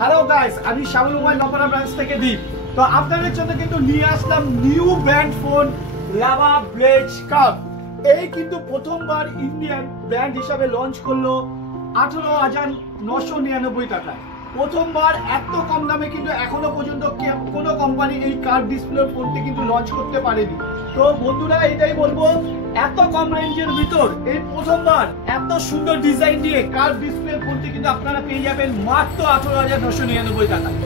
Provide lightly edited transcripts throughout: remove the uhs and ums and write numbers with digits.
Hello guys, আমি শ্যামল mobile নপাড়া branch থেকে দীপ। তো আপনাদের জন্য কিন্তু নিয়ে আসলাম new brand phone Lava Blaze কাপ। এই কিন্তু প্রথমবার ইন্ডিয়ান ব্র্যান্ড হিসাবে লঞ্চ করলো 18,999 টাকায়। প্রথমবার এত কম দামে কিন্তু এখনো পর্যন্ত কোনো কোম্পানি এই কার্ভ ডিসপ্লে ফোনটি কিন্তু লঞ্চ করতে পারেনি। তো বন্ধুরা, এটাই বলবো, এত কম রেঞ্জের ভিতর এই প্রথমবার এত সুন্দর ডিজাইন দিয়ে কার্ভ ডিসপ্লে ফোনটি কিন্তু আপনারা পেয়ে যাবেন মাত্র 18,999 টাকায়।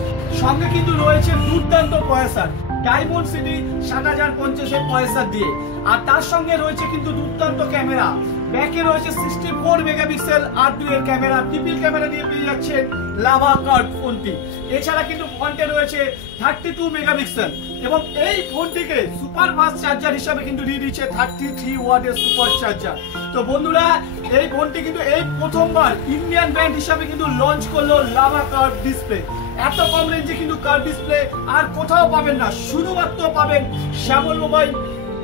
সঙ্গে কিন্তু রয়েছে দুর্দান্ত প্রসেসর ডায়মন্ড সিটি 7050 এর প্রসেসর দিয়ে, আর তার সঙ্গে রয়েছে কিন্তু দুর্দান্ত ক্যামেরা। ব্যাকে রয়েছে 64 মেগাপিক্সেল R2 এর ক্যামেরা, ট্রিপল ক্যামেরা দিয়ে পেয়ে যাচ্ছেন লাভা কার্ভ ফোনটি। এছাড়া কিন্তু ফ্রন্টে রয়েছে 32 মেগাপিক্সেল এবং এই ফোনটিকে সুপার ফাস্ট চার্জার হিসাবে কিন্তু দিয়ে দিচ্ছে 33 ওয়াটের সুপার চার্জার। তো বন্ধুরা, এই ফোনটি কিন্তু এই প্রথমবার ইন্ডিয়ান ব্র্যান্ড হিসাবে কিন্তু লঞ্চ করলো লাভা কার্ভ ডিসপ্লে। এত কম রেঞ্জে কিন্তু কার্ভ ডিসপ্লে আর কোথাও পাবেন না, শুধুমাত্র পাবেন শ্যামল মোবাইল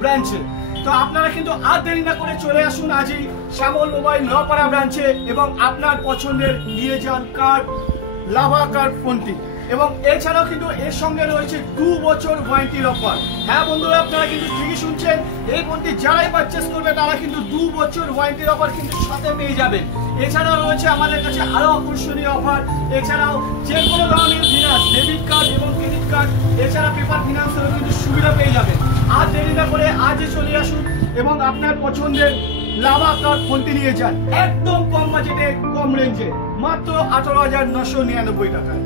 ব্রাঞ্চে। তো আপনারা কিন্তু আর দেরি না করে চলে আসুন আজই শ্যামল মোবাইল নপাড়া ব্রাঞ্চে এবং আপনার পছন্দের নিয়ে যান কার্ভ লাভা কার্ভ ফোনটি। এবং এছাড়াও কিন্তু এর সঙ্গে রয়েছে 2 বছর ওয়ারেন্টির অফার। হ্যাঁ বন্ধুরা, আপনারা কিন্তু ঠিকই শুনছেন, এই ফোনটি যারাই পারচেস করবে তারা কিন্তু 2 বছর ওয়ারেন্টির অফার কিন্তু সাথে পেয়ে যাবেন। এছাড়াও রয়েছে আমাদের কাছে আরো আকর্ষণীয় অফার। এছাড়াও যে কোনো ধরনের ফিনান্স, ডেবিট কার্ড এবং ক্রেডিট কার্ড, এছাড়া পেপার ফিনান্সেরও কিন্তু সুবিধা পেয়ে যাবেন। আর দেরি না করে আজই চলে আসুন এবং আপনার পছন্দের লাভা কার্ভ ফোনটি নিয়ে যান একদম কম বাজেটে, কম রেঞ্জে, মাত্র 18,999 টাকায়।